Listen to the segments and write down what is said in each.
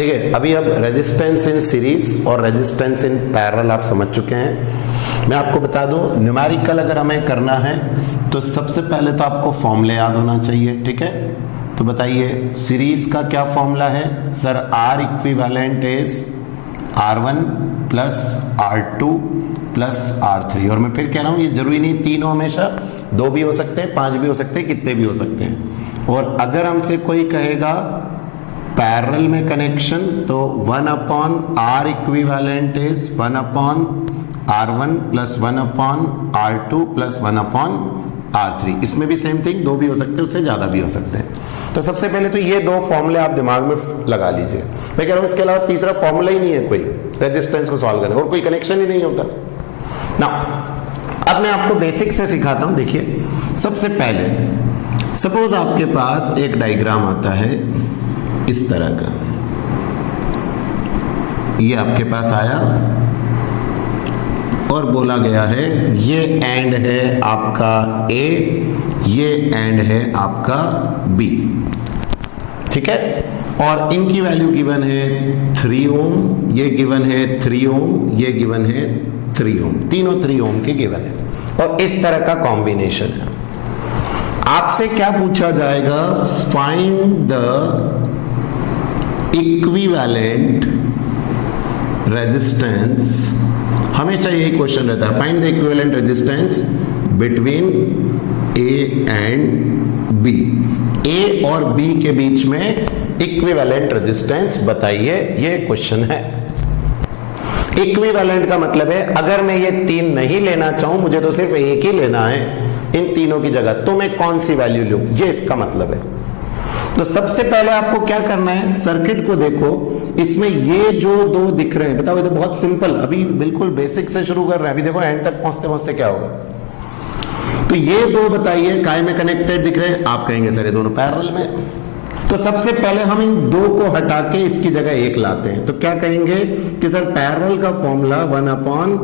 ठीक है, अभी अब रेजिस्टेंस इन सीरीज और रेजिस्टेंस इन पैरेलल आप समझ चुके हैं। मैं आपको बता दूं, न्यूमेरिकल अगर हमें करना है तो सबसे पहले तो आपको फॉर्मूला याद होना चाहिए। ठीक है, तो बताइए सीरीज का क्या फॉर्मूला है sir? R equivalent is R1 plus R2 plus R3। और मैं फिर कह रहा हूं ये जरूरी नहीं तीन हो, हमेशा दो भी हो सकते हैं, पांच भी हो सकते हैं, कितने भी हो सकते हैं। और अगर हमसे कोई कहेगा पैरेलल में कनेक्शन तो 1 upon R equivalent is 1 upon R1 plus 1 upon R2 plus 1 upon R3। इसमें भी सेम थिंग, दो भी हो सकते हैं, उससे ज्यादा भी हो सकते हैं। तो सबसे पहले तो ये दो फॉर्मूले आप दिमाग में लगा लीजिए। मैं कह रहा हूं इसके अलावा तीसरा फॉर्मूला ही नहीं है कोई रेजिस्टेंस को सॉल्व करने, और कोई कनेक्शन ही नहीं होता ना। अब मैं आपको बेसिक से सिखाता हूं। देखिए, सबसे पहले सपोज आपके पास एक डायग्राम आता है इस तरह का, ये आपके पास आया और बोला गया है ये एंड है आपका A, ये एंड है आपका B। ठीक है, और इनकी वैल्यू गिवन है 3 ओम, ये गिवन है 3 ओम, ये गिवन है 3 ओम, तीनों 3 ओम के गिवन है और इस तरह का कॉम्बिनेशन है। आपसे क्या पूछा जाएगा? Find the equivalent resistance. हमेशा यही क्वेश्चन रहता है, find the equivalent resistance between A and B। A और B के बीच में इक्विवेलेंट रेजिस्टेंस बताइए, ये क्वेश्चन है। इक्विवेलेंट का मतलब है अगर मैं ये तीन नहीं लेना चाहूं, मुझे तो सिर्फ एक ही लेना है इन तीनों की जगह, तो मैं कौन सी वैल्यू लूं, ये इसका मतलब है। तो सबसे पहले आपको क्या करना है, सर्किट को देखो, इसमें ये जो दो दिख रहे हैं, बताओ ये तो बहुत सिंपल, अभी बिल्कुल बेसिक से शुरू कर रहे हैं, अभी देखो एंड तक पहुंचते पहुंचते क्या होगा। तो ये दो बताइए काय में कनेक्टेड दिख रहे हैं? आप कहेंगे सर ये दोनों पैरेलल में। तो सबसे पहले हम इन दो को हटा के इसकी जगह एक लाते हैं, तो क्या कहेंगे कि सर पैरेलल का formula 1 upon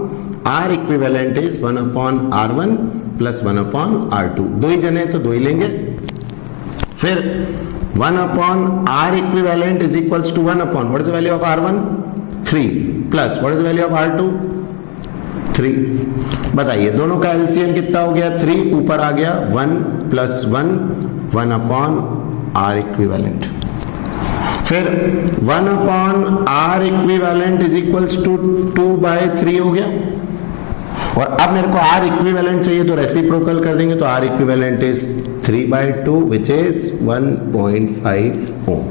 R equivalent is 1 upon R1 plus 1 upon R2। दो ही जने तो दो ही लेंगे। फिर 1 upon R equivalent is equals to 1 upon, what is the value of R1? 3 plus what is the value of R2? 3। बताइए दोनों का एलसीएम कितना हो गया? 3, ऊपर आ गया 1 प्लस 1, 1 अपॉन R equivalent। फिर 1 upon R equivalent is equals to 2/3 हो गया। और अब मेरे को R इक्विवेलेंट चाहिए तो रेसिप्रोकल कर देंगे, तो R equivalent is 3/2 which is 1.5 ओम।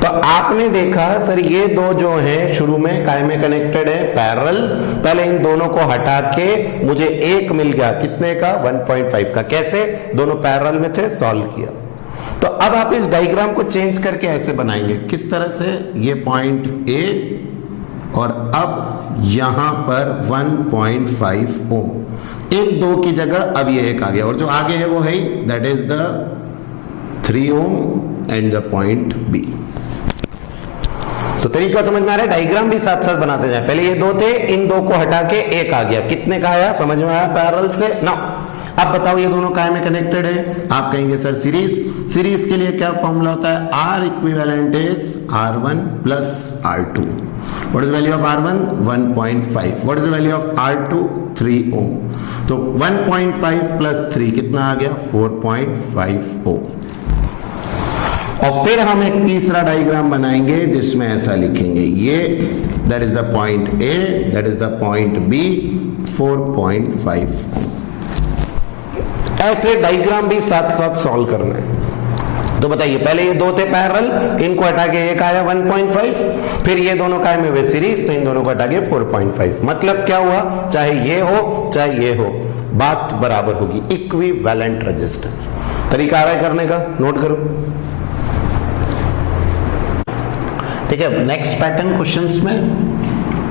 तो आपने देखा सर ये दो जो हैं शुरू में काय में कनेक्टेड है? पैरेलल। पहले इन दोनों को हटा के मुझे एक मिल गया, कितने का? 1.5 का। कैसे? दोनों पैरेलल में थे, सॉल्व किया। तो अब आप इस डायग्राम को चेंज करके ऐसे बनाएंगे, किस तरह से? ये पॉइंट A और अब यहां पर 1.5 ओम, इन दो की जगह अब ये एक आ गया, और जो आगे है वो है that is the 3 ohm and the point B। तो तरीका समझ में आ रहा है? डायग्राम भी साथ साथ बनाते जाए। पहले ये दो थे, इन दो को हटा के एक आ गया, कितने का आया? समझ में आया पैरेलल से ना? अब बताओ ये दोनों काय में कनेक्टेड है? आप कहेंगे सर सीरीज। सीरीज के लिए क्या फॉर्मूला होता है? R equivalent is R1 plus R2। What is the value of R1? 1.5. What is the value of R2? 3 ohm. तो 1.5 प्लस 3 कितना आ गया? 4.5 ohm। और फिर हम एक तीसरा डायग्राम बनाएंगे जिसमें ऐसा लिखेंगे, ये that is the point A, that is the point B, 4.5 ohm। ऐसे डायग्राम भी साथ साथ सॉल्व करना है। तो बताइए पहले ये दो थे पैरेलल, इनको हटा के एक आया 1.5, फिर ये दोनों काय में हुए सीरीज, तो इन दोनों को हटा के 4.5। मतलब क्या हुआ? चाहे ये हो चाहे ये हो, बात बराबर होगी, इक्विवेलेंट रेजिस्टेंस। तरीका आ रहा है करने का, नोट करो। ठीक है, नेक्स्ट पैटर्न क्वेश्चंस में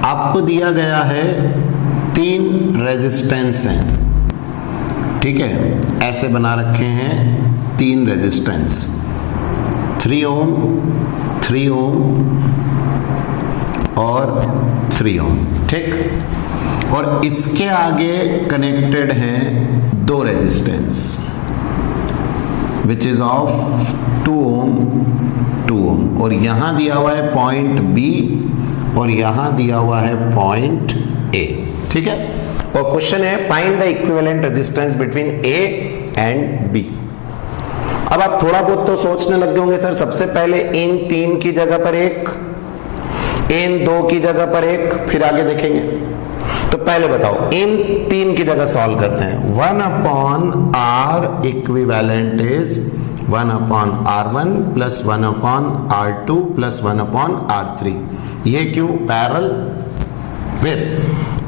आपको दिया गया है 3 रेजिस्टेंस हैं। ठीक है, ऐसे बना रखे हैं 3 रेजिस्टेंस, 3 ओम, 3 ओम और 3 ओम। ठीक, और इसके आगे कनेक्टेड हैं 2 रेजिस्टेंस विच इज ऑफ 2 ओम, 2 2 ओम, और यहां दिया हुआ है पॉइंट बी और यहां दिया हुआ है पॉइंट ए, ठीक है। और क्वेश्चन है find the equivalent resistance between A and B. अब आप थोड़ा बहुत तो सोचने लग होंगे, सर सबसे पहले इन 3 की जगह पर एक, इन 2 की जगह पर एक, फिर आगे देखेंगे। तो पहले बताओ इन 3 की जगह सॉल्व करते हैं। 1 upon R equivalent is 1 upon R1 plus 1 upon R2 plus 1 upon R3। ये क्यों? पैरेलल। फिर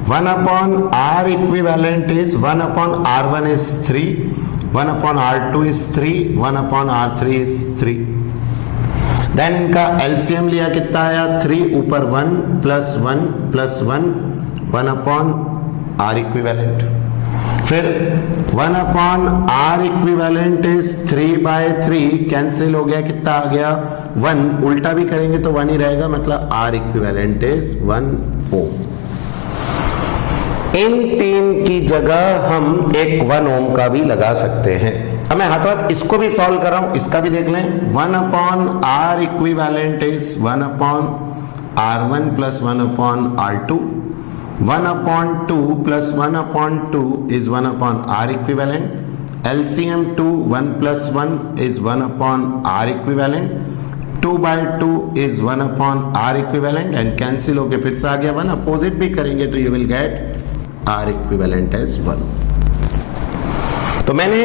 1 upon R equivalent is 1 upon R1 is 3, 1 upon R2 is 3, 1 upon R3 is 3। Then इनका एलसीएम लिया, कितना आया? 3 ऊपर 1 plus 1 plus 1, 1 upon R equivalent. फिर 1 upon R equivalent is 3/3, cancel हो गया, कितना आ गया? 1। उल्टा भी करेंगे तो 1 ही रहेगा, मतलब R इक्विवेलेंट इज 1 ओम। इन 3 की जगह हम एक 1 ओम का भी लगा सकते हैं। अब मैं हाथों हाथ इसको भी सॉल्व कर रहा हूं, इसका भी देख लें। 1 upon R equivalent is 1 upon R1 plus 1 upon R2, 1 upon 2 plus 1 upon 2 is 1 upon R equivalent. LCM 2, 1 plus 1 is 1 upon R equivalent. 2/2 is 1 upon R equivalent and cancel होके फिर से आ गया 1। अपोजिट भी करेंगे तो you will get R equivalent as 1। तो मैंने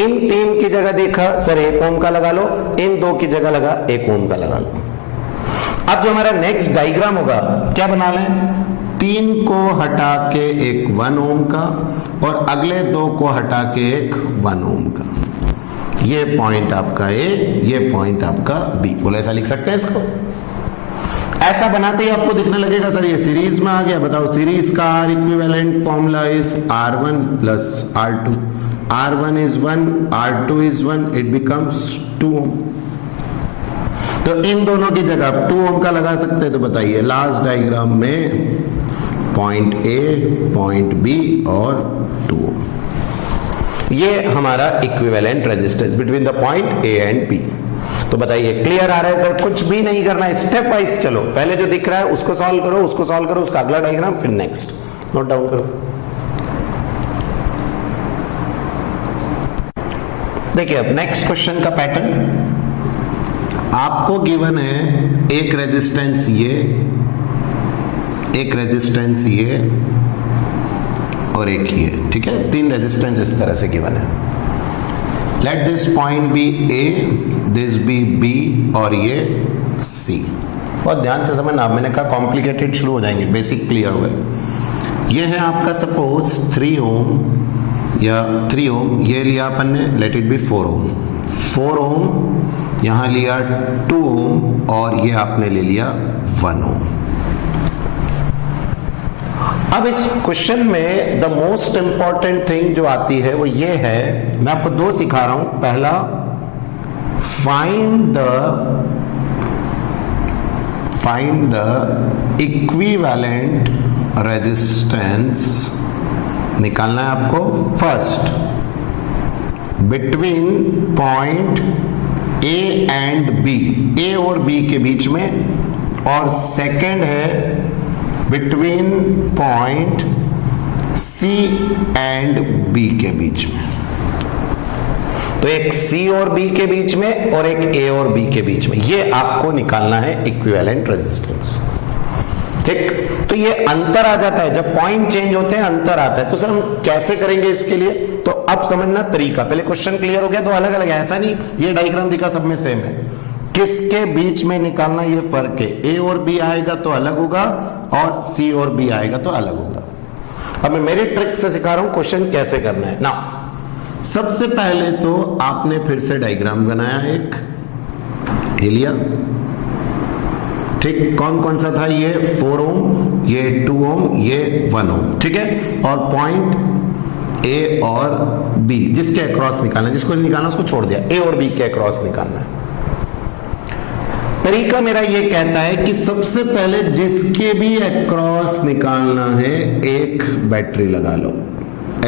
इन 3 की जगह देखा, सर 1 ओम का लगा लो, इन 2 की जगह लगा 1 ओम का लगा लो। अब जो हमारा नेक्स्ट डायग्राम होगा, क्या बना लें? 3 को हटा के एक 1 ओम का और अगले 2 को हटा के एक 1 ओम का। ये पॉइंट आपका ए, ये पॉइंट आपका बी। बोले ऐसा लिख सकते हैं इसको? ऐसा बनाते ही आपको दिखने लगेगा सर ये सीरीज में आ गया। बताओ सीरीज का R equivalent formula is R1 plus R2। R1 is 1, R2 is 1, it becomes 2 ओम। तो इन दोनों की जगह 2 ओम का लगा सकते हैं। तो बताइए लास्ट डायग्राम में पॉइंट ए, पॉइंट बी और 2 ओम, ये हमारा equivalent resistance between the point A and B. तो बताइए क्लियर आ रहा है सर? कुछ भी नहीं करना है, स्टेप वाइज चलो। पहले जो दिख रहा है उसको सॉल्व करो, उसको सॉल्व करो, उसका अगला डायग्राम, फिर नेक्स्ट। नोट डाउन करो। देखिए अब नेक्स्ट क्वेश्चन का पैटर्न आपको गिवन है, एक रेजिस्टेंस ये, एक रेजिस्टेंस ये और एक ये, ठीक है। 3 रेजिस्टेंस इस तरह से गिवन है। Let this point be A, this be B और ये सी। बहुत ध्यान से समझना, मैंने कहा कॉम्प्लिकेटेड शुरू हो जाएंगे, बेसिक क्लियर हो गए। ये है आपका सपोज 3 ओम या 3 ओम, ये लिया अपन ने, लेट इट बी 4 ओम। 4 ओम यहां लिया 2 ओम और ये आपने ले लिया 1 ओम। अब इस क्वेश्चन में द मोस्ट इंपॉर्टेंट थिंग जो आती है वो ये है, मैं आपको 2 सिखा रहा हूं। पहला, फाइंड द इक्विवेलेंट रेजिस्टेंस निकालना है आपको। First between point A and B, A और बी के बीच में, और सेकंड है between point C and B के बीच में। तो एक सी और बी के बीच में और एक ए और बी के बीच में, ये आपको निकालना है इक्विवेलेंट रेजिस्टेंस। ठीक, तो ये अंतर आ जाता है जब पॉइंट चेंज होते हैं, अंतर आता है। तो सर हम कैसे करेंगे इसके लिए? तो अब समझना तरीका, पहले क्वेश्चन क्लियर हो गया तो अलग अलग है, ऐसा नहीं ये डायग्राम दिखा सब में सेम है। किसके बीच में निकालना, ये फर्क है। ए और बी आएगा तो अलग होगा और सी और बी आएगा तो अलग होगा। अब मैं मेरी ट्रिक से सिखा रहा हूं क्वेश्चन कैसे करना है ना। सबसे पहले तो आपने फिर से डायग्राम बनाया, एक ये लिया, ठीक। कौन कौन सा था? ये 4 ओम, ये 2 ओम, ये 1 ओम, ठीक है। और पॉइंट ए और बी जिसके अक्रॉस निकालना है, जिसको निकालना उसको छोड़ दिया, ए और बी के अक्रॉस निकालना है। तरीका मेरा ये कहता है कि सबसे पहले जिसके भी अक्रॉस निकालना है एक बैटरी लगा लो,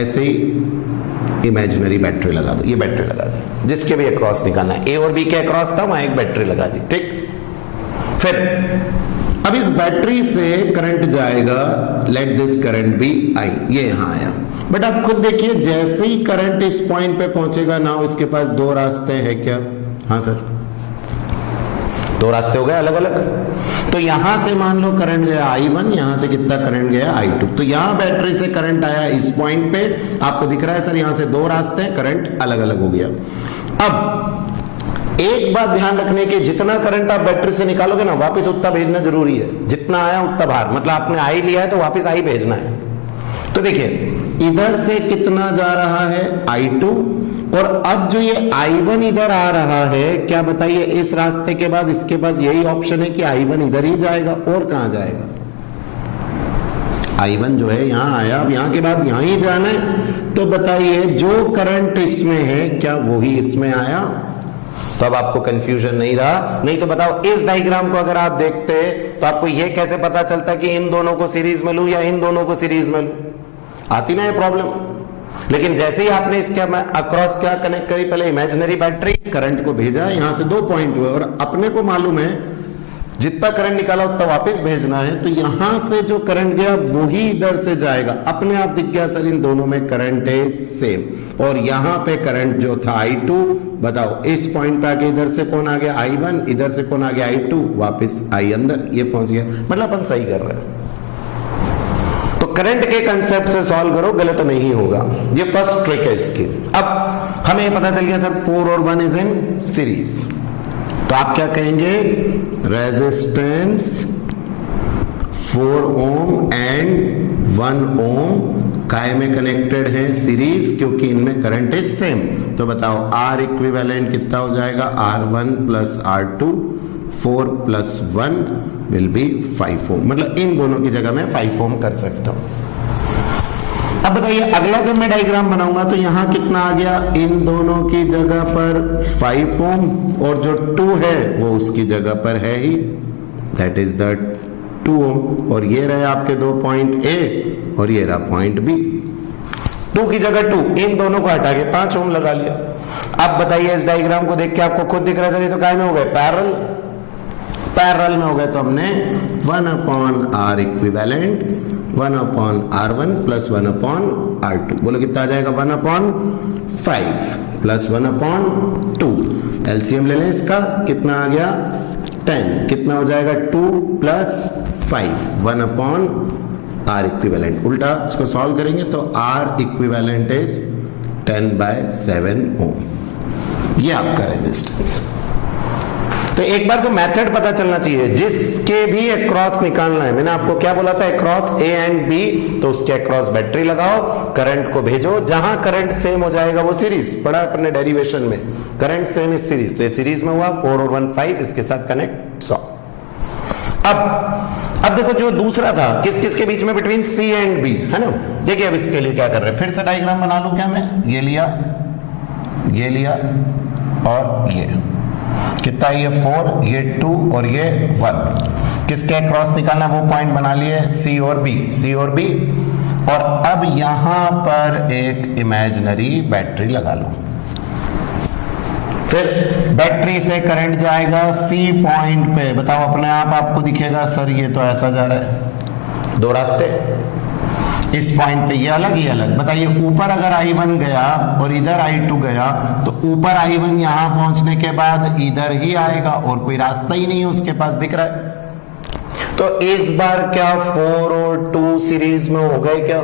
ऐसे ही इमेजिनरी बैटरी लगा दो, ये बैटरी लगा दी, जिसके भी अक्रॉस निकालना है, ए और बी के अक्रॉस था, वहां एक बैटरी लगा दी, ठीक। फिर अब इस बैटरी से करंट जाएगा, let this current be I, ये यहां आया, बट आप खुद देखिए जैसे ही करंट इस पॉइंट पे पहुंचेगा ना, इसके पास दो रास्ते हैं क्या? हाँ सर, दो रास्ते हो गए अलग अलग। तो यहां से मान लो करंट गया I1, यहां से कितना करंट गया I2। तो यहां बैटरी से करंट आया इस पॉइंट पे, आपको दिख रहा है सर यहां से दो रास्ते हैं, करंट अलग अलग हो गया। अब एक बात ध्यान रखने की, जितना करंट आप बैटरी से निकालोगे ना, वापस उतना भेजना जरूरी है, जितना आया उतना बाहर, मतलब आपने I लिया है तो वापस I भेजना है। तो देखिए इधर से कितना जा रहा है I2, और अब जो ये I1 इधर आ रहा है, क्या बताइए, इस रास्ते के बाद इसके पास यही ऑप्शन है कि I1 इधर ही जाएगा, और कहां जाएगा? I1 जो है यहां आया, अब यहां के बाद यहां ही जाना है। तो बताइए जो करंट इसमें है क्या वही इसमें आया? तो अब आपको कंफ्यूजन नहीं रहा। नहीं तो बताओ, इस डायग्राम को अगर आप देखते तो आपको यह कैसे पता चलता कि इन दोनों को सीरीज में लूं या इन दोनों को सीरीज में लूं? आती ना ये प्रॉब्लम। लेकिन जैसे ही आपने इसके अक्रॉस क्या कनेक्ट करी, पहले इमेजिनरी बैटरी, करंट को भेजा, यहां से दो पॉइंट हुए, और अपने को मालूम है जितना करंट निकाला उतना वापस भेजना है, तो यहां से जो करंट गया वही इधर से जाएगा। अपने आप दिख गया सर इन दोनों में करंट है सेम, और यहां पे करंट जो था I2, बताओ इस पॉइंट पे आके इधर से कौन आ गया I1, इधर से कौन आ गया I2, वापस I अंदर, ये पहुंच गया। मतलब अपन सही कर रहे हैं। तो करंट के कंसेप्ट से सॉल्व करो, गलत नहीं होगा। ये फर्स्ट ट्रिक है इसकी। अब हमें पता चल गया सर 4 और 1 इज इन सीरीज, तो आप क्या कहेंगे? रेजिस्टेंस 4 ओम एंड 1 ओम काय में कनेक्टेड है? सीरीज, क्योंकि इनमें करंट इज सेम। तो बताओ R इक्विवेलेंट कितना हो जाएगा? R1 plus R2, 4 plus 1 will be 5 ओम। मतलब इन दोनों की जगह मैं 5 ओम कर सकता हूं। अब बताइए अगला जब मैं डायग्राम बनाऊंगा तो यहां कितना आ गया? इन दोनों की जगह पर 5 ओम, और जो 2 है वो उसकी जगह पर है ही, दैट इज द 2 ओम। और ये रहे आपके दो पॉइंट A, और ये रहा पॉइंट B। 2 की जगह 2, इन दोनों को हटा के 5 ओम लगा लिया। अब बताइए इस डायग्राम को देख के आपको खुद दिख रहा है सर ये तो काय में हो गए? पैरेलल में हो गए। तो हमने 1/R equivalent 1/R1 plus 1/R2, बोलो कितना आ जाएगा? 1/5 प्लस 1/2। एलसीएम ले लें इसका, कितना आ गया? 10। कितना हो जाएगा? 2 प्लस 5, 1/R इक्विवेलेंट। उल्टा इसको सॉल्व करेंगे तो R इक्विवेलेंट इज 10/7 ओम। ये आपका रेजिस्टेंस। तो एक बार तो मेथड पता चलना चाहिए, जिसके भी अक्रॉस निकालना है। मैंने आपको क्या बोला था? अक्रॉस A एंड B, तो उसके अक्रॉस बैटरी लगाओ, करंट को भेजो, जहां करंट सेम हो जाएगा वो सीरीज। पढ़ा अपने डेरिवेशन में, करंट सेम इज सीरीज, तो ये सीरीज में हुआ 4 और 1 5, इसके साथ कनेक्ट 100। अब देखो जो दूसरा था किस किस के बीच में? बिटवीन C एंड B, है ना। देखिए अब इसके लिए क्या कर रहे हैं, फिर से डायग्राम बना लूं क्या मैं? ये लिया और ये कितना? ये 4, ये 2 और ये 1। किसके क्रॉस निकालना? वो पॉइंट बना लिए C और B। और अब यहां पर एक इमेजिनरी बैटरी लगा लो। फिर बैटरी से करंट जाएगा C पॉइंट पे। बताओ अपने आप आपको दिखेगा सर ये तो ऐसा जा रहा है, दो रास्ते, इस पॉइंट पे ये अलग। बताइए ऊपर अगर I1 गया और इधर I2 गया, तो ऊपर I1 यहां पहुंचने के बाद इधर ही आएगा, और कोई रास्ता ही नहीं है उसके पास, दिख रहा है। तो इस बार क्या 4 और 2 सीरीज में हो गए क्या?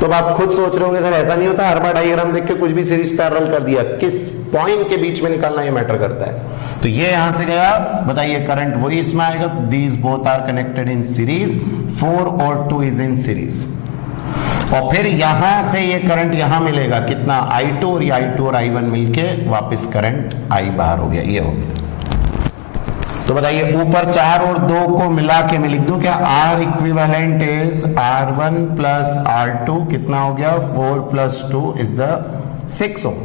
तो आप खुद सोच रहे होंगे सर ऐसा नहीं होता, हर बार डायग्राम देख के कुछ भी सीरीज पैरेलल कर दिया। किस पॉइंट के बीच में निकालना ये मैटर करता है। तो ये यहां से गया, बताइए करंट वही इसमें आएगा, तो these both are connected in series, 4 और 2 इज इन सीरीज। और फिर यहां से ये करंट यहां मिलेगा, कितना? I2, और ये I2 और I1 मिलके वापस करंट I बाहर हो गया, ये हो गया। तो बताइए ऊपर 4 और 2 को मिला के मैं लिख दूं क्या? R equivalent is R1 plus R2, कितना हो गया? 4 प्लस 2 इज द 6 ओम।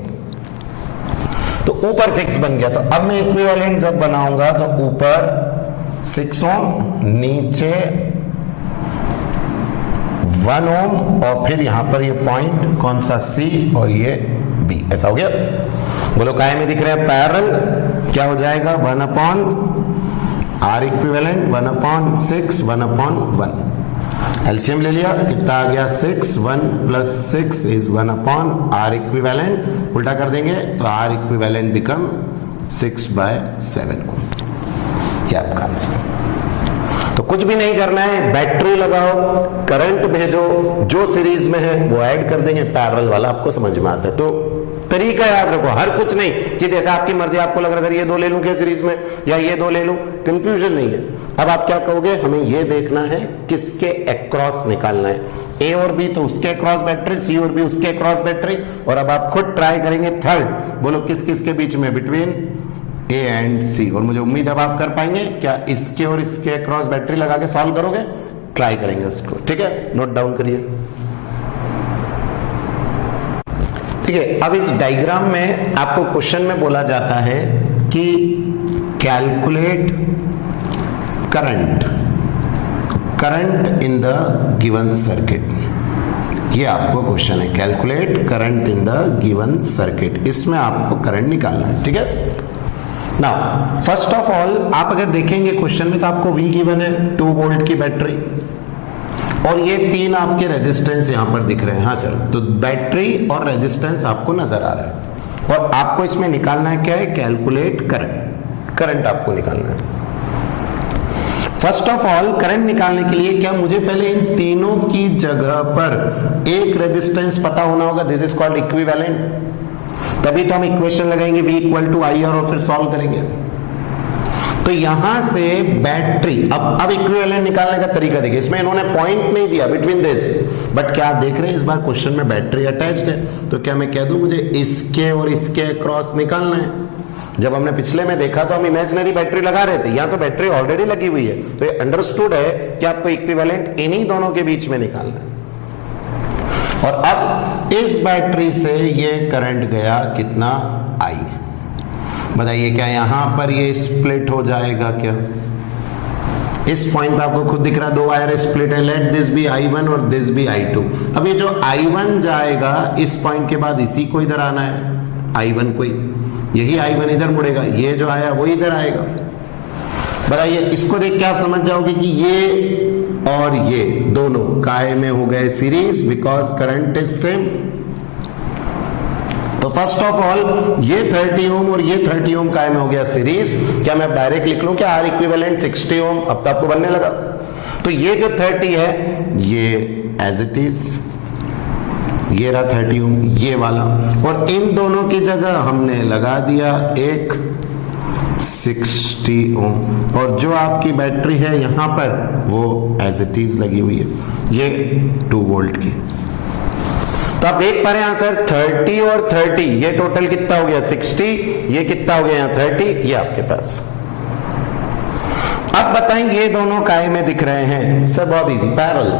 तो ऊपर 6 बन गया। तो अब मैं इक्विवेलेंट जब बनाऊंगा तो ऊपर 6 ओम, नीचे 1 ओम और फिर यहां पर ये पॉइंट कौन सा C और ये B, ऐसा हो गया। बोलो काय में दिख रहा है पैरेलल, क्या हो जाएगा 1/R इक्विवेलेंट 1/6 1/1। एलसीएम ले लिया, कितना आ गया 6, 1 + 6 इज 1/R इक्विवेलेंट। उल्टा कर देंगे तो R इक्विवेलेंट बिकम 6/7 ओम। ये आपका आंसर। तो कुछ भी नहीं करना है, बैटरी लगाओ, करंट भेजो, जो सीरीज में है वो ऐड कर देंगे, पैरेलल वाला आपको समझ में आता है। तो तरीका याद रखो, हर कुछ नहीं कि जैसे आपकी मर्जी, आपको लग रहा है सर ये 2 ले लूं क्या सीरीज में या ये 2 ले लूं, कंफ्यूजन नहीं है। अब आप क्या कहोगे, हमें ये देखना है किसके अक्रॉस निकालना है, ए और बी तो उसके अक्रॉस बैटरी, सी और बी उसके अक्रॉस बैटरी, और अब आप खुद ट्राई करेंगे थर्ड, बोलो किस किस के बीच में, बिटवीन ए एंड सी। और मुझे उम्मीद अब आप कर पाएंगे, क्या इसके और इसके अक्रॉस बैटरी लगा के सॉल्व करोगे, ट्राई करेंगे उसको, ठीक है, नोट डाउन करिए। ठीक है, अब इस डायग्राम में आपको क्वेश्चन में बोला जाता है कि calculate current in the given circuit. ये आपको क्वेश्चन है, calculate current in the given circuit. इसमें आपको करंट निकालना है, ठीक है। नाउ फर्स्ट ऑफ ऑल आप अगर देखेंगे क्वेश्चन में तो आपको V गिवन है 2 वोल्ट की बैटरी, और ये 3 आपके रेजिस्टेंस यहां पर दिख रहे हैं। हाँ सर, तो बैटरी और रेजिस्टेंस आपको नजर आ रहा है, और आपको इसमें निकालना है क्या है, कैलकुलेट करंट आपको निकालना है। फर्स्ट ऑफ ऑल करंट निकालने के लिए क्या मुझे पहले इन तीनों की जगह पर एक रेजिस्टेंस पता होना होगा, दिस इज कॉल्ड इक्विवेलेंट, तभी तो हम इक्वेशन लगाएंगे V = IR और फिर सॉल्व करेंगे। तो यहां से बैटरी, अब इक्विवेलेंट निकालने का तरीका देखिए, इसमें इन्होंने पॉइंट नहीं दिया बिटवीन दिस, बट क्या आप देख रहे हैं इस बार क्वेश्चन में बैटरी अटैच्ड है, तो क्या मैं कह दूं मुझे इसके और इसके अक्रॉस निकालना है। जब हमने पिछले में देखा तो हम इमेजिनरी बैटरी लगा रहे थे, यहां तो बैटरी ऑलरेडी लगी हुई है, तो ये अंडरस्टूड है कि आपको इक्विवेलेंट इन्हीं दोनों के बीच में निकालना है। और अब इस बैटरी से ये करंट गया कितना, I। बताइए क्या यहां पर ये स्प्लिट हो जाएगा क्या, इस पॉइंट पे आपको खुद दिख रहा है 2 वायर स्प्लिट है, लेट दिस बी I1 और दिस बी I2। अब ये जो I1 जाएगा इस पॉइंट के बाद इसी को इधर आना है, I1 को, यही I1 इधर मुड़ेगा, ये जो आया वो इधर आएगा। बताइए इसको देख के आप समझ जाओगे कि ये और ये दोनों काय में हो गए series, because current is same. तो फर्स्ट ऑफ ऑल ये 30 ओम और ये 30 ओम काय में हो गया सीरीज। क्या मैं डायरेक्ट लिख लूं क्या R इक्विवेलेंट 60 ओम, अब तो आपको बनने लगा। तो ये जो 30 है ये एज इट इज, ये रहा 30 ओम ये वाला, और इन दोनों की जगह हमने लगा दिया एक 60 ओम, और जो आपकी बैटरी है यहां पर वो एज इट इज लगी हुई है, ये 2 वोल्ट की। तो आप देख पा रहे हैं आंसर 30 और 30, ये टोटल कितना हो गया 60, ये कितना हो गया 30, ये आपके पास। अब बताएं ये दोनों काय में दिख रहे हैं, सब बहुत इजी, पैरेलल।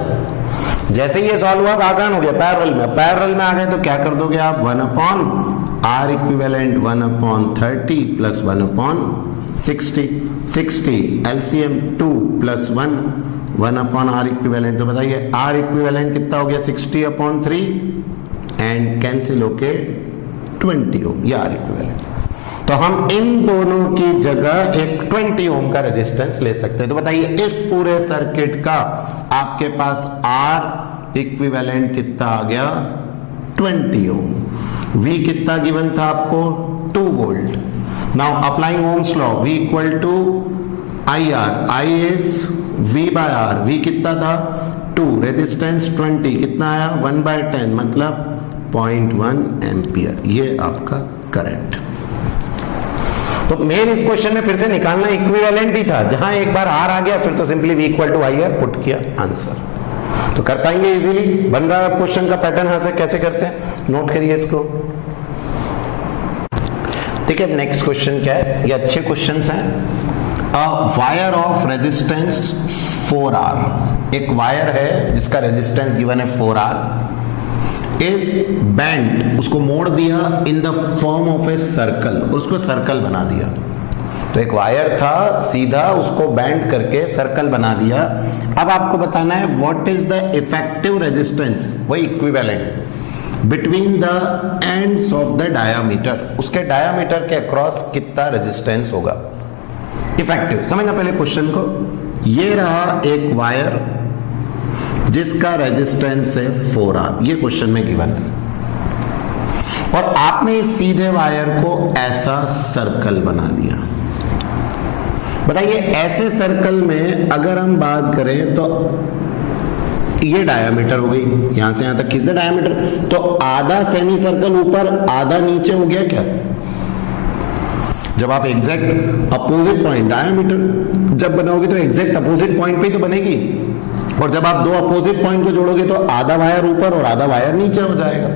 जैसे ये सॉल्व हुआ आसान हो गया, पैरेलल में आ गए तो क्या कर दोगे आप, 1/R equivalent 1/30 + 1/60, 60 LCM 2 + 1/R equivalent. तो बताइए R इक्विवेलेंट कितना हो गया 60/3 एंड कैंसिल होके 20 ओम, ये R इक्विवेलेंट। तो हम इन दोनों की जगह एक 20 ओम का रेजिस्टेंस ले सकते हैं। तो बताइए इस पूरे सर्किट का आपके पास R इक्विवेलेंट कितना आ गया 20 ओम। V कितना गिवन था आपको 2 volt. Now applying Ohm's law, V = IR, I is V/R, V कितना था 2, रेजिस्टेंस 20, कितना आया 1/10 मतलब 0.1 एम्पियर, ये आपका करंट। तो मेन इस क्वेश्चन में फिर से निकालना इक्विवेलेंट ही था, जहां एक बार R आ गया फिर तो सिंपली V = IR पुट किया, आंसर। तो कर पाएंगे इजीली, बन रहा है क्वेश्चन का पैटर्न यहां से कैसे करते हैं, नोट करिए इसको। ठीक है, नेक्स्ट क्वेश्चन क्या है, ये अच्छे क्वेश्चंस हैं। A wire of resistance 4R, एक वायर है जिसका रेजिस्टेंस गिवन है 4R, इज बेंट, उसको मोड़ दिया in the form of a circle, और उसको सर्कल बना दिया। तो एक वायर था सीधा, उसको बेंड करके सर्कल बना दिया। अब आपको बताना है what is the effective resistance, वही equivalent, between the ends of the diameter, उसके डायामीटर के अक्रॉस कितना रेजिस्टेंस होगा इफेक्टिव। समझना पहले क्वेश्चन को। ये रहा एक वायर जिसका रेजिस्टेंस है 4R, ये क्वेश्चन में गिवन है, और आपने इस सीधे वायर को ऐसा सर्कल बना दिया। बताइए ऐसे सर्कल में अगर हम बात करें तो ये डायामीटर हो गई, यहां से यहां तक खींच दे डायामीटर, तो आधा सेमी सर्कल ऊपर आधा नीचे हो गया क्या। जब आप एग्जैक्ट अपोजिट पॉइंट, डायामीटर जब बनाओगे तो एग्जैक्ट अपोजिट पॉइंट पे तो बनेगी, और जब आप दो अपोजिट पॉइंट को जोड़ोगे तो आधा वायर ऊपर और आधा वायर नीचे हो जाएगा।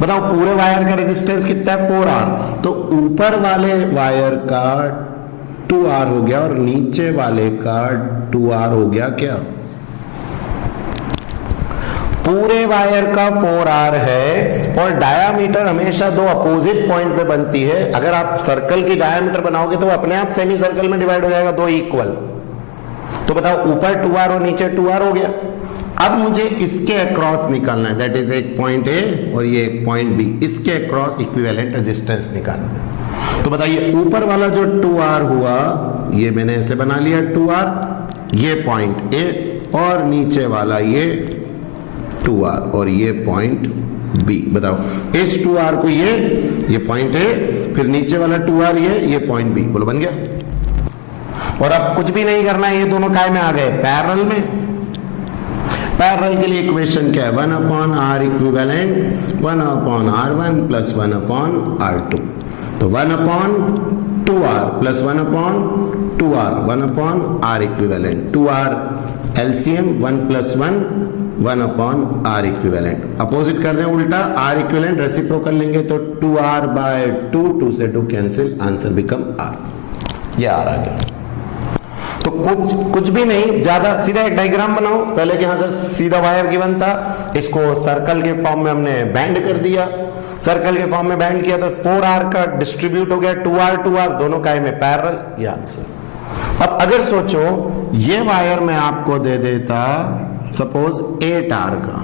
बताओ पूरे वायर का रेजिस्टेंस कितना है 4R, तो ऊपर वाले वायर का 2R हो गया और नीचे वाले का 2R हो गया क्या। पूरे वायर का 4R है और डायामीटर हमेशा दो अपोजिट पॉइंट पे बनती है। अगर आप सर्कल की डायामीटर बनाओगे तो अपने आप सेमी सर्कल में डिवाइड हो जाएगा, दो इक्वल। तो बताओ ऊपर 2R और नीचे 2R हो गया। अब मुझे इसके अक्रॉस निकालना है, दैट इज एक पॉइंट ए और ये एक पॉइंट बी, इसके अक्रॉस इक्विवेलेंट रेजिस्टेंस निकालना है। तो बताइए ऊपर वाला जो 2R हुआ ये मैंने ऐसे बना लिया 2R, ये पॉइंट ए, और नीचे वाला ये 2R और ये पॉइंट बी। बताओ इस 2R को ये पॉइंट ए, फिर नीचे वाला 2R ये पॉइंट बी, बोलो बन गया। और अब कुछ भी नहीं करना है, ये दोनों काय में आ गए पैरेलल में। पैरेलल के लिए इक्वेशन क्या है, 1/R equivalent 1/R1 plus 1/R2, तो 1/2R plus 1/2R 1/R equivalent, 2R LCM 1 plus 1/R equivalent. Opposite कर दें उल्टा, R इक्विवेलेंट रेसिप्रोकल लेंगे तो 2R/2, 2 से 2 कैंसिल, आंसर बिकम R। ये R आ गया। तो कुछ भी नहीं, ज्यादा सीधा एक डायग्राम बनाओ। पहले के यहां सर सीधा वायर गिवन था, इसको सर्कल के फॉर्म में हमने बैंड कर दिया, सर्कल के फॉर्म में बैंड किया तो 4R का डिस्ट्रीब्यूट हो गया, 2R दोनों काय में पैरेलल, ये आंसर। अब अगर सोचो ये वायर मैं आपको दे देता सपोज 8R का,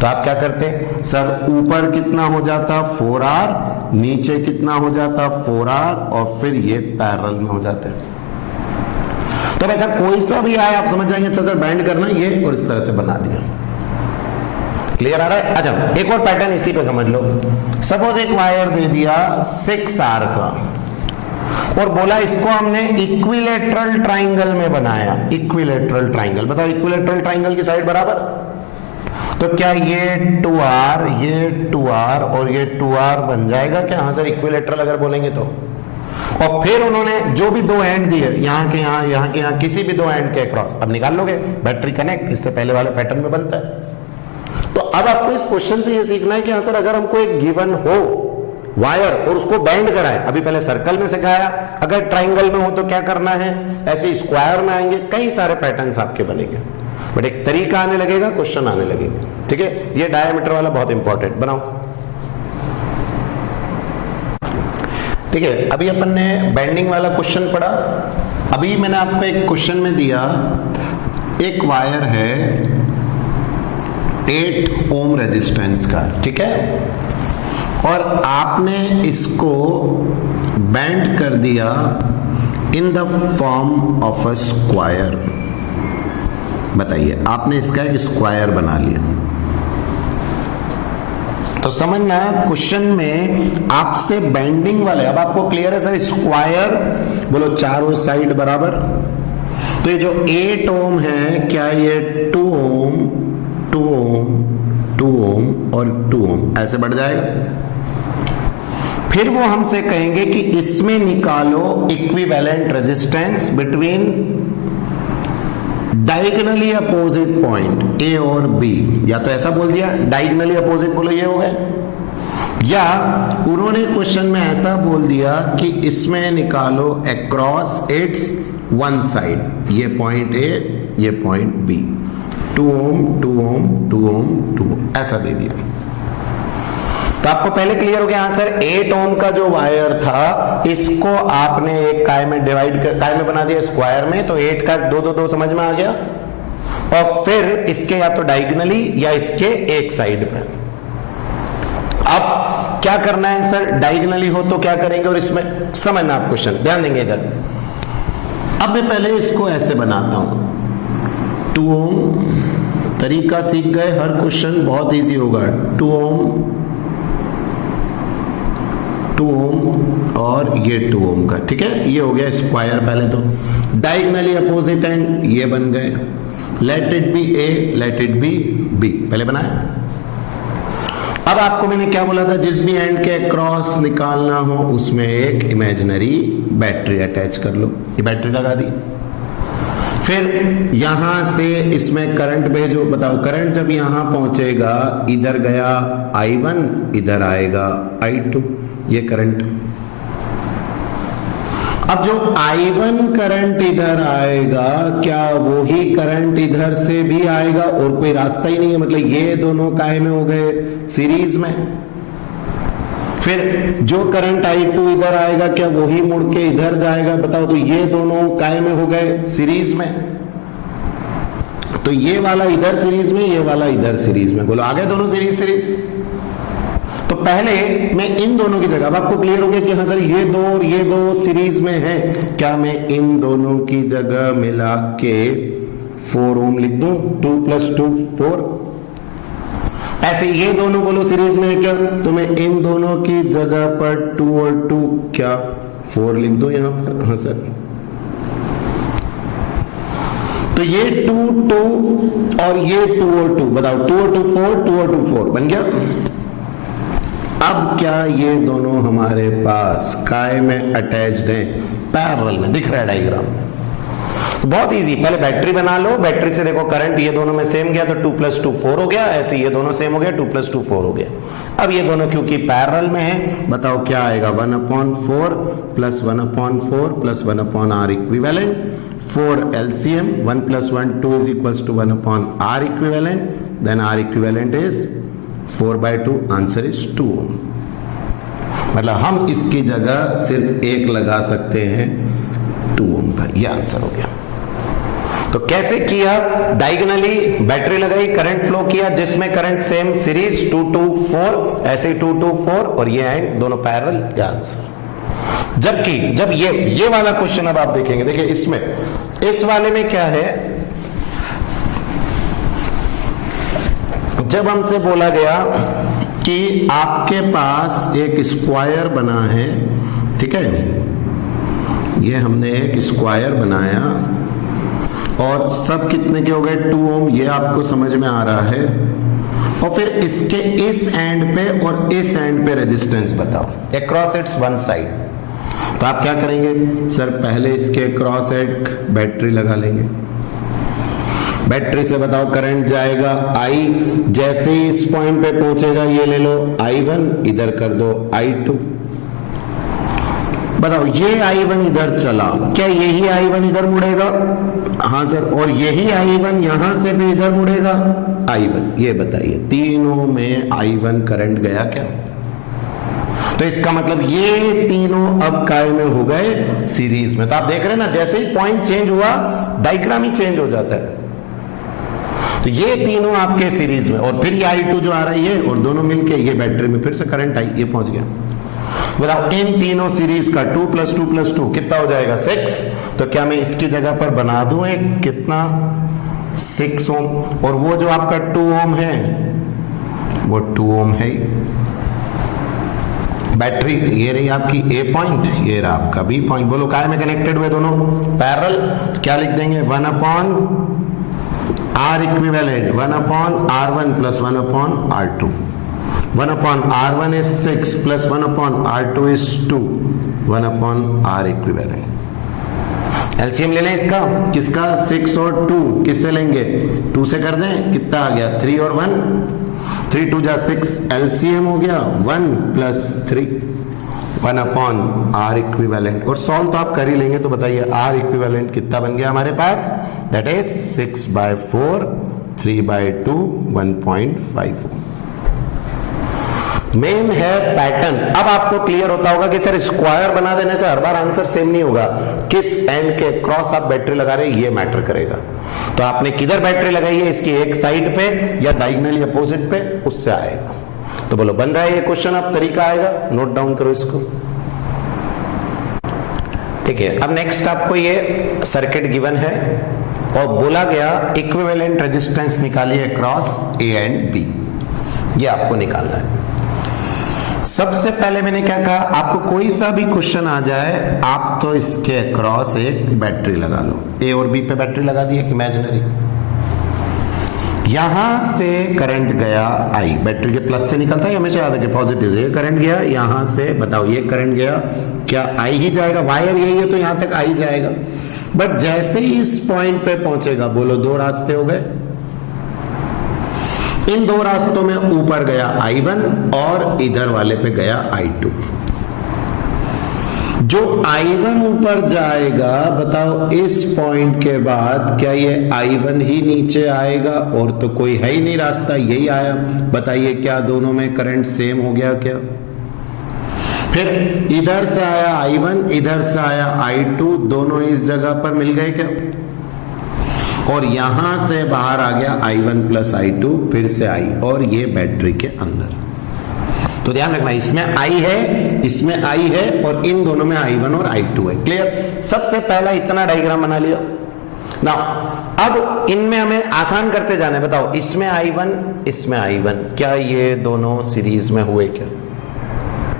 तो आप क्या करते सर, ऊपर कितना हो जाता 4R, नीचे कितना हो जाता 4R, और फिर ये पैरेलल में हो जाते। तो ऐसा कोई सा भी आए आप समझ जाएंगे, अच्छा सर बैंड करना ये, और इस तरह से बना दिया। क्लियर आ रहा है। अच्छा एक और पैटर्न इसी पे समझ लो। सपोज एक वायर दे दिया 6R का और बोला इसको हमने इक्विलेटरल ट्राइंगल में बनाया। इक्विलेटरल ट्राइंगल, बताओ इक्विलेटरल ट्राइंगल की साइड बराबर, तो क्या ये 2R ये 2R और ये 2R बन जाएगा क्या। हाँ सर इक्विलेटरल अगर बोलेंगे तो। और फिर उन्होंने जो भी दो एंड दिए, यहां के यहां, यहां के यहां, किसी भी दो एंड के क्रॉस अब निकाल लोगे, बैटरी कनेक्ट इससे पहले वाले पैटर्न में बनता है। तो अब आपको इस क्वेश्चन से ये सीखना है कि हाँ सर अगर हमको एक गिवन हो वायर और उसको बैंड कराए, अभी पहले सर्कल में सिखाया, अगर ट्राइंगल में हो तो क्या करना है, ऐसे स्क्वायर में आएंगे, कई सारे पैटर्न्स आपके बनेंगे, बट एक तरीका आने लगेगा, क्वेश्चन आने लगेंगे। ठीक है, ये डायमीटर वाला बहुत इंपॉर्टेंट बनाओ। ठीक है, अभी अपन ने बेंडिंग वाला क्वेश्चन पढ़ा। अभी मैंने आपको एक क्वेश्चन में दिया, एक वायर है 8 ओम रेजिस्टेंस का, ठीक है, और आपने इसको बेंड कर दिया in the form of a square. बताइए आपने इसका एक स्क्वायर बना लिया, तो समझना क्वेश्चन में आपसे बेंडिंग वाले, अब आपको क्लियर है सर, स्क्वायर बोलो चारों साइड बराबर, तो ये जो 8 ओम है, क्या ये 2 ओम 2 ओम 2 ओम और 2 ओम ऐसे बढ़ जाएगा। फिर वो हमसे कहेंगे कि इसमें निकालो equivalent resistance between diagonally opposite point A और बी, या तो ऐसा बोल दिया डायगोनली अपोजिट बोलो ये हो गए, या उन्होंने क्वेश्चन में ऐसा बोल दिया कि इसमें निकालो अक्रॉस इट्स वन साइड, ये पॉइंट ए ये पॉइंट बी, 2 ओम 2 ओम 2 ओम 2 ओम ऐसा दे दिया। तो आपको पहले क्लियर हो गया। हाँ सर 8 ओम का जो वायर था इसको आपने एक काय में डिवाइड कर काय में बना दिया स्क्वायर में, तो 8 का 2 2 2 समझ में आ गया। और फिर इसके या तो डायगोनली या इसके एक साइड में। अब क्या करना है सर, डायगोनली हो तो क्या करेंगे और इसमें समझना आप क्वेश्चन ध्यान देंगे इधर। अब मैं पहले इसको ऐसे बनाता हूं, 2 ओम तरीका सीख गए, हर क्वेश्चन बहुत इजी होगा। 2 ओम और ये 2 ओम का, ठीक है, ये हो गया स्क्वायर। पहले तो डायगोनली अपोजिट एंड ये बन गए, let it be A let it be B, पहले बनाया। अब आपको मैंने क्या बोला था, जिस भी एंड के क्रॉस निकालना हो उसमें एक इमेजिनरी बैटरी अटैच कर लो, ये बैटरी लगा दी। फिर यहां से इसमें करंट भेजो, बताओ करंट जब यहां पहुंचेगा, इधर गया I1, इधर आएगा I2, ये करंट। अब जो I1 करंट इधर आएगा, क्या वही करंट इधर से भी आएगा? और कोई रास्ता ही नहीं है, मतलब ये दोनों काहे में हो गए, सीरीज में। फिर जो करंट I2 इधर आएगा, क्या वही मुड़ के इधर जाएगा? बताओ, तो ये दोनों काहे में हो गए, सीरीज में। तो ये वाला इधर सीरीज में, ये वाला इधर सीरीज में, बोलो आ गए दोनों सीरीज। तो पहले मैं इन दोनों की जगह, अब आपको क्लियर हो गया कि हाँ सर ये दो और ये दो सीरीज में है, क्या मैं इन दोनों की जगह मिला के 4 ओम लिख दूं, 2 + 2 4। ऐसे ये दोनों बोलो सीरीज में है क्या, तो मैं इन दोनों की जगह पर 2 और 2 क्या 4 लिख दूं यहां पर। हाँ सर, तो ये 2 2 और ये 2 और 2, बताओ 2 और 2 4, 2 और 2 4 बन गया। अब क्या ये दोनों हमारे पास काय में अटैच्ड हैं, पैरेलल में, दिख रहा है डायग्राम में। तो बहुत इजी, पहले बैटरी बना लो, बैटरी से देखो करंट ये दोनों में सेम गया तो 2 + 2 4 हो गया, ऐसे ये दोनों सेम हो गया 2 + 2 4 हो गया। अब ये दोनों क्योंकि पैरेलल में है, बताओ क्या आएगा, 1/4 + 1/4 + 1/R equivalent, 4 LCM, 1 + 1 2 = 1/R equivalent, then R equivalent is 4/2, answer is 2 ohm. मतलब हम इसकी जगह सिर्फ एक लगा सकते हैं 2 ओम का, ये आंसर हो गया। तो कैसे किया, डायगोनली बैटरी लगाई, करंट फ्लो किया जिसमें करंट सेम सीरीज 2 2 4, ऐसे 2 2 4 और ये एंड दोनों पैरेलल, ये आंसर। जबकि जब ये वाला क्वेश्चन अब आप देखेंगे, देखिए इसमें इस वाले में क्या है, जब हमसे बोला गया कि आपके पास एक स्क्वायर बना है, ठीक है, ये हमने एक स्क्वायर बनाया और सब कितने के हो गए 2 ओम, ये आपको समझ में आ रहा है। और फिर इसके इस एंड पे और इस एंड पे रेजिस्टेंस बताओ, अक्रॉस इट्स वन साइड। तो आप क्या करेंगे सर, पहले इसके अक्रॉस एक बैटरी लगा लेंगे, बैटरी से बताओ करंट जाएगा I, जैसे ही इस पॉइंट पे पहुंचेगा ये ले लो I1, इधर कर दो I2। बताओ ये I1 इधर चला, क्या यही I1 इधर मुड़ेगा? हाँ सर, और यही I1 यहां से भी इधर मुड़ेगा I1, ये बताइए तीनों में I1 करंट गया क्या? तो इसका मतलब ये तीनों अब काय में हो गए सीरीज में। तो आप देख रहे हैं ना, जैसे ही पॉइंट चेंज हुआ डायग्राम ही चेंज हो जाता है। तो ये तीनों आपके सीरीज में, और फिर ये I2 जो आ रही है और दोनों मिलके ये बैटरी में फिर से करंट आई, ये पहुंच गया। बताओ इन तीनों सीरीज का 2 + 2 + 2 कितना हो जाएगा 6। तो क्या मैं इसकी जगह पर बना दूं एक कितना 6 ओम, और वो जो आपका 2 ओम है वो 2 ओम है। बैटरी ये रही आपकी A पॉइंट, ये रहा आपका B पॉइंट। बोलो काय में कनेक्टेड हुए दोनों, पैरेलल। क्या लिख देंगे 1/R equivalent, 1/R1 + 1/R2। 1/R1 is 6 + 1/R2 is 2, 1/R equivalent. LCM ले लें इसका, किसका 6 और 2, किससे लेंगे 2 से कर दें, कितना आ गया 3 और 1, 3 2 = 6, एलसीएम हो गया 1 + 3, 1/R इक्विवेलेंट। और सॉल्व तो आप कर ही लेंगे, तो बताइए R इक्विवेलेंट कितना बन गया हमारे पास, दैट इज 6/4, 3/2, 1.5। मेन है पैटर्न। अब आपको क्लियर होता होगा कि सर स्क्वायर बना देने से हर बार आंसर सेम नहीं होगा, किस एंड के क्रॉस आप बैटरी लगा रहे हैं ये मैटर करेगा। तो आपने किधर बैटरी लगाई है, इसकी एक साइड पे या डायगोनली अपोजिट पे, उससे आएगा। तो बोलो बन रहा है ये क्वेश्चन, अब तरीका आएगा, नोट डाउन करो इसको। ठीक है, अब नेक्स्ट आपको ये सर्किट गिवन है और बोला गया इक्विवेलेंट रेजिस्टेंस निकालिए अक्रॉस ए एंड बी, ये आपको निकालना है। सबसे पहले मैंने क्या कहा, आपको कोई सा भी क्वेश्चन आ जाए आप तो इसके अक्रॉस एक बैटरी लगा लो। ए और बी पे बैटरी लगा दी एक इमेजिनरी, यहां से करंट गया आई, बैटरी के प्लस से निकलता है हमेशा याद रखिए पॉजिटिव से, ये करंट गया यहां से, बताओ ये करंट गया क्या आई ही जाएगा, वायर यही है तो यहां तक आई जाएगा। बट जैसे ही इस पॉइंट पे पहुंचेगा, बोलो दो रास्ते हो गए, इन दो रास्तों में ऊपर गया I1 और इधर वाले पे गया I2। जो I1 ऊपर जाएगा, बताओ इस पॉइंट के बाद क्या ये I1 ही नीचे आएगा, और तो कोई है ही नहीं रास्ता, यही आया। बताइए क्या दोनों में करंट सेम हो गया क्या? फिर इधर से आया I1, इधर से आया I2, दोनों इस जगह पर मिल गए क्या? और यहां से बाहर आ गया I1 प्लस I2, फिर से I, और ये बैटरी के अंदर। तो ध्यान रखना, इसमें I है, इसमें I है, और इन दोनों में I1 और I2 है। क्लियर? सबसे पहला इतना डायग्राम बना लिया ना। अब इनमें हमें आसान करते जाने, बताओ इसमें I1, इसमें I1, क्या ये दोनों सीरीज में हुए क्या?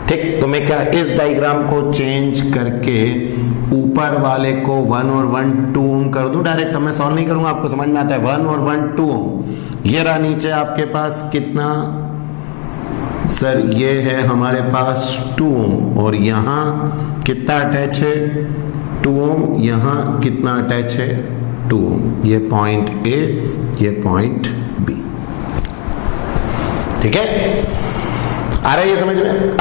ठीक, तो मैं क्या इस डायग्राम को चेंज करके ऊपर वाले को 1 और 1 2 ओम कर दूं डायरेक्ट? मैं सॉल्व नहीं करूंगा, आपको समझ में आता है। 1 और 1 2 ओम, ये रहा नीचे आपके पास कितना सर, ये है हमारे पास 2 ओम, और यहां कितना अटैच है 2 ओम, यहां कितना अटैच है 2 ओम। ये पॉइंट ए, ये पॉइंट बी। ठीक है, आ रहा है ये समझ में?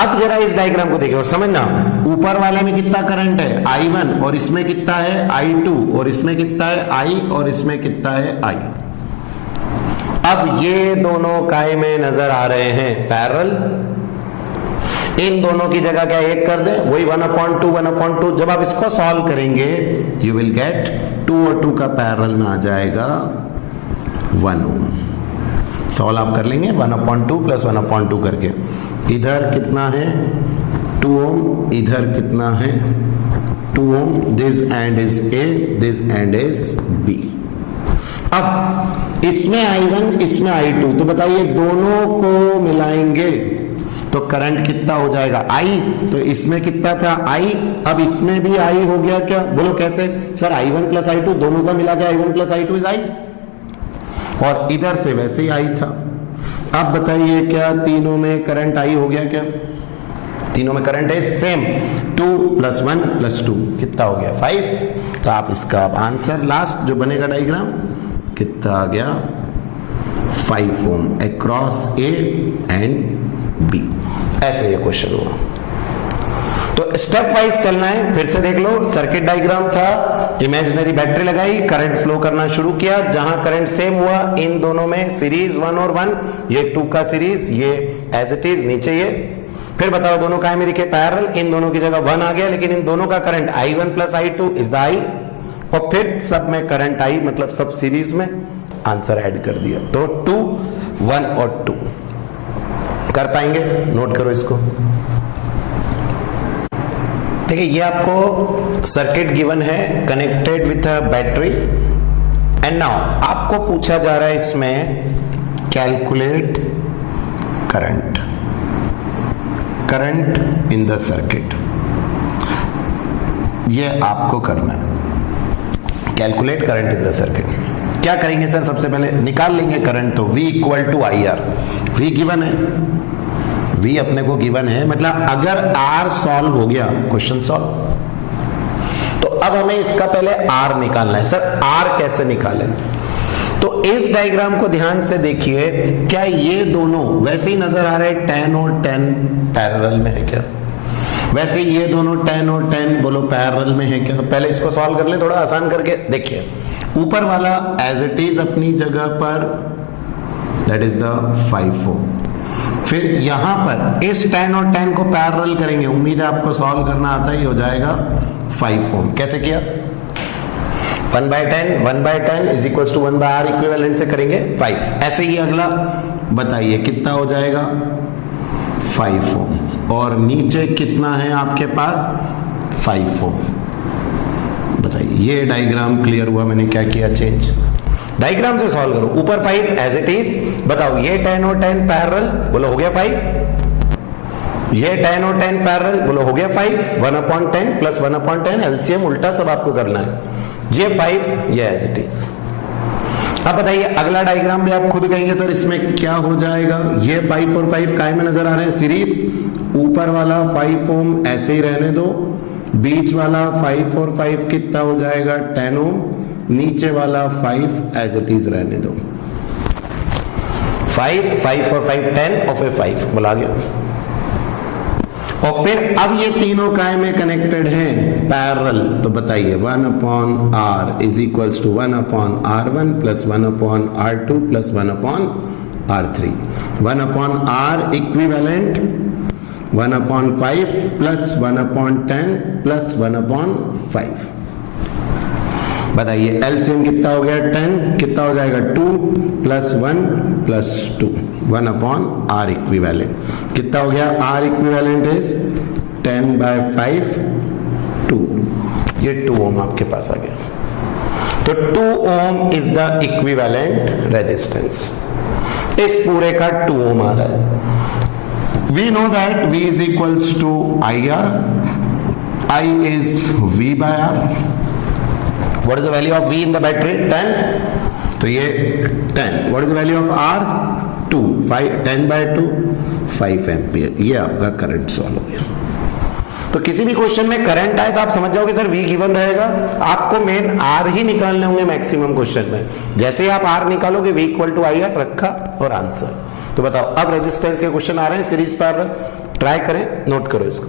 अब जरा इस डायग्राम को देखिए और समझना, ऊपर वाले में कितना करंट है I1, और इसमें कितना है I2, और इसमें कितना है I, और इसमें कितना है I। अब ये दोनों काय में नजर आ रहे हैं पैरेलल, इन दोनों की जगह क्या एक कर दें, वही 1/2 1/2। जब आप इसको सॉल्व करेंगे यू विल गेट 2 और 2 का पैरेलल में आ जाएगा 1 ओम। सॉल्व आप कर लेंगे 1/2 प्लस 1/2 करके। इधर कितना है 2 ओम, इधर कितना है 2 ohm. This end is A, this end is B. अब इसमें I1, इसमें I2, तो बताइए दोनों को मिलाएंगे तो करंट कितना हो जाएगा I। तो इसमें कितना था I, अब इसमें भी I हो गया क्या? बोलो कैसे सर? I1 प्लस I2 दोनों का मिला के I1 plus I2 is I, और इधर से वैसे ही I था। अब बताइए क्या तीनों में करंट I हो गया क्या? तीनों में करंट है सेम, 2 + 1 + 2 कितना हो गया 5। तो आप इसका आंसर लास्ट जो बनेगा डायग्राम कितना आ गया 5 ओम अक्रॉस ए एंड बी। ऐसे ये क्वेश्चन हुआ। तो स्टेप वाइज चलना है, फिर से देख लो। सर्किट डायग्राम था, इमेजिनरी बैटरी लगाई, करंट फ्लो करना शुरू किया, जहां करंट सेम हुआ इन दोनों में सीरीज 1 और 1, ये 2 का सीरीज, ये एज इट इज नीचे ये। फिर बताओ दोनों काय में लिखे पैरेलल, इन दोनों की जगह 1 आ गया, लेकिन इन दोनों का current I1 plus I2 is the I, और फिर सब में करंट I, मतलब सब सीरीज में। आंसर ऐड कर दिया, तो 2 1 और 2 कर पाएंगे? नोट करो इसको। देखिए ये आपको सर्किट गिवन है connected with a battery, and now आपको पूछा जा रहा है इसमें calculate current in the circuit. ये आपको करना है, calculate current in the circuit. क्या करेंगे सर? सबसे पहले निकाल लेंगे करंट, तो V = IR। V गिवन है, V अपने को गिवन है, मतलब अगर R सॉल्व हो गया क्वेश्चन सॉल्व। तो अब हमें इसका पहले R निकालना है। सर R कैसे निकालें? तो इस डायग्राम को ध्यान से देखिए, क्या ये दोनों वैसे ही नजर आ रहे हैं 10 और 10 पैरेलल में है क्या? वैसे ये दोनों 10 और 10 बोलो पैरेलल में है क्या? पहले इसको सॉल्व कर ले, थोड़ा आसान करके देखिए। ऊपर वाला एज इट इज अपनी जगह पर, दैट इज द 5 ओम, फिर यहां पर इस 10 और 10 को पैरेलल करेंगे, उम्मीद है आपको सॉल्व करना आता ही हो जाएगा 5 ओम। कैसे किया? 1/10 is equal to 1/r equivalent से करेंगे 5। ऐसे ही अगला बताइए कितना हो जाएगा 5 ओम, और नीचे कितना है आपके पास 5 ओम। बताइए ये डायग्राम क्लियर हुआ? मैंने क्या किया चेंज, डायग्राम से सॉल्व करो। ऊपर 5 एज इट इज, बताओ ये 10 और 10 पैरेलल, बोलो हो गया 5। ये 10 और 10 पैरेलल, बोलो हो गया 5। 1/10 प्लस 1/10 एलसीएम उल्टा सब आपको करना है। ये 5, ये एज इट इज। अब बताइए अगला डायग्राम भी आप खुद कहेंगे सर इसमें क्या हो जाएगा। ये 5 और 5 काय में नजर आ रहे हैं सीरीज, ऊपर वाला 5 ओम ऐसे ही रहने दो, बीच वाला 5 और 5 कितना हो जाएगा 10 ओम, नीचे वाला 5 एज इट इज रहने दो। 5 और 5 10 और फिर 5 बोला गया। और फिर अब ये तीनों काय में कनेक्टेड हैं पैरेलल, तो बताइए 1/r is equals to 1/r1 plus 1/r2 plus 1/r3। 1/r equivalent 1/5 plus 1/10 plus 1/5। बताइए एलसीएम कितना हो गया 10, कितना हो जाएगा 2 प्लस 1 प्लस 2, 1/r इक्विवेलेंट कितना हो गया, r इक्विवेलेंट इज 10/5 2, ये 2 ओम आपके पास आ गया। तो 2 ohm is the equivalent resistance, इस पूरे का 2 ओम आ रहा है। We know that v is equals to IR, I is V by R। What is the value of V in the battery? 10, तो ये 10। What is the value of R? 2, 10/2 5 ampere. ये आपका करंट सॉल्व हो गया। तो किसी भी question में करंट आए तो आप समझ जाओगे सर V गिवन रहेगा, आपको मेन R ही निकालने होंगे मैक्सिमम क्वेश्चन में। जैसे ही आप R निकालोगे V इक्वल टू IR रखा और आंसर। तो बताओ अब रेजिस्टेंस के क्वेश्चन आ रहे हैं सीरीज पैरेलल, ट्राई करें, नोट करो इसको।